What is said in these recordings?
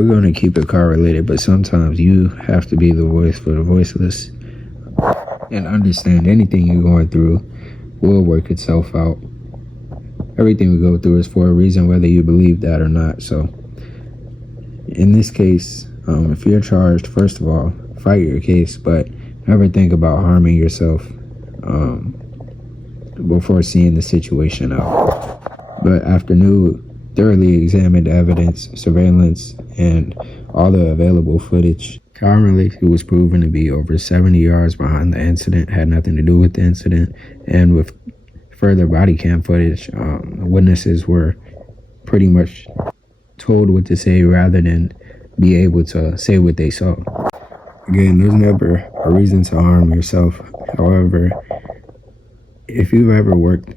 We're going to keep it car related, but sometimes you have to be the voice for the voiceless and understand anything you're going through will work itself out. Everything we go through is for a reason, whether you believe that or not. So in this case, if you're charged, first of all, fight your case, but never think about harming yourself before seeing the situation out. But after New thoroughly examined evidence, surveillance, and all the available footage, Kyren Lacy was proven to be over 70 yards behind the incident, had nothing to do with the incident, and with further body cam footage, witnesses were pretty much told what to say rather than be able to say what they saw. Again, there's never a reason to harm yourself. However, if you've ever worked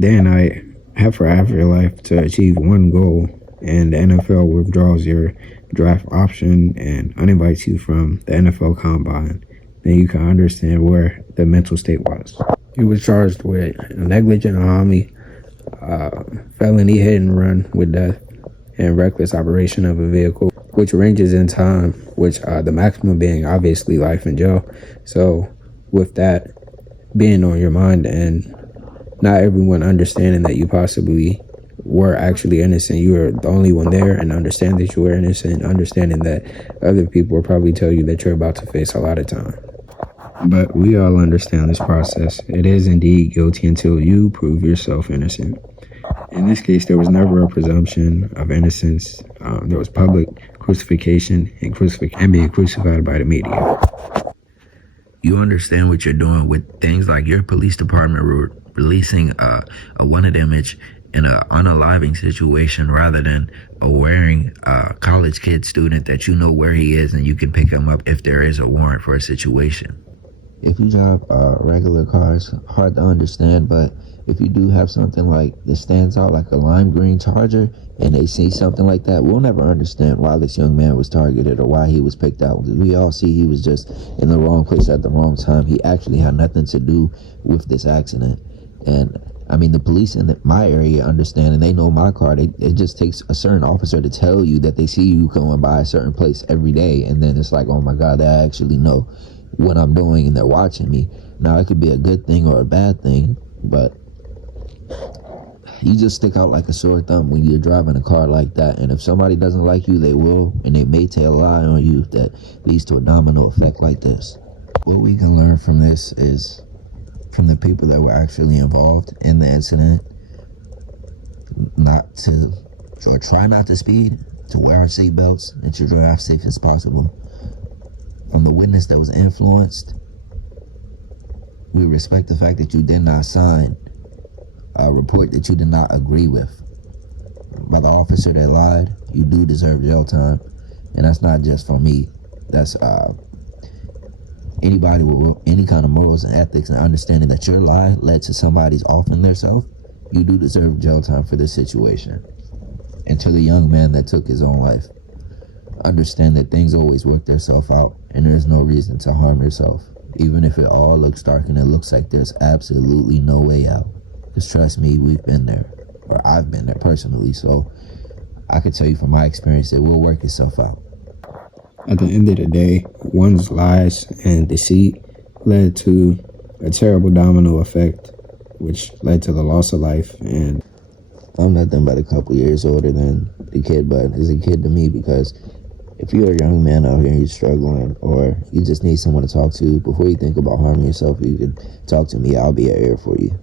day and night, half or half your life to achieve one goal, and the NFL withdraws your draft option and uninvites you from the NFL Combine, then you can understand where the mental state was. He was charged with negligent homicide, felony hit and run with death, and reckless operation of a vehicle, which ranges in time, which the maximum being obviously life in jail. So with that being on your mind and not everyone understanding that you possibly were actually innocent, you were the only one there, and understand that you were innocent, understanding that other people will probably tell you that you're about to face a lot of time. But we all understand this process. It is indeed guilty until you prove yourself innocent. In this case, there was never a presumption of innocence. There was public crucifixion and being crucified by the media. You understand what you're doing with things like your police department releasing a wanted image in an unaliving situation rather than a wearing college kid student that you know where he is and you can pick him up if there is a warrant for a situation. If you drive regular cars, hard to understand, but if you do have something like that stands out, like a lime green Charger, and they see something like that, we'll never understand why this young man was targeted or why he was picked out. We all see he was just in the wrong place at the wrong time. He actually had nothing to do with this accident. And I mean, the police in my area understand, and they know my car. It just takes a certain officer to tell you that they see you going by a certain place every day, and then it's like, oh my God, they actually know what I'm doing and they're watching me. Now, it could be a good thing or a bad thing, but you just stick out like a sore thumb when you're driving a car like that. And if somebody doesn't like you, they will, and they may tell a lie on you that leads to a domino effect like this. What we can learn from this is from the people that were actually involved in the incident, try not to speed, to wear our seatbelts, and to drive as safe as possible. From the witness that was influenced, we respect the fact that you did not sign a report that you did not agree with. By the officer that lied, you do deserve jail time, and that's not just for me. That's anybody with any kind of morals and ethics and understanding that your lie led to somebody's offing themselves. You do deserve jail time for this situation. And to the young man that took his own life, understand that things always work themselves out, and there's no reason to harm yourself, even if it all looks dark and it looks like there's absolutely no way out. Because trust me, we've been there, or I've been there personally, so I can tell you from my experience, it will work itself out. At the end of the day, one's lies and deceit led to a terrible domino effect, which led to the loss of life. And I'm nothing but a couple years older than the kid, but it's a kid to me, because if you're a young man out here and you're struggling, or you just need someone to talk to before you think about harming yourself, you can talk to me. I'll be here for you.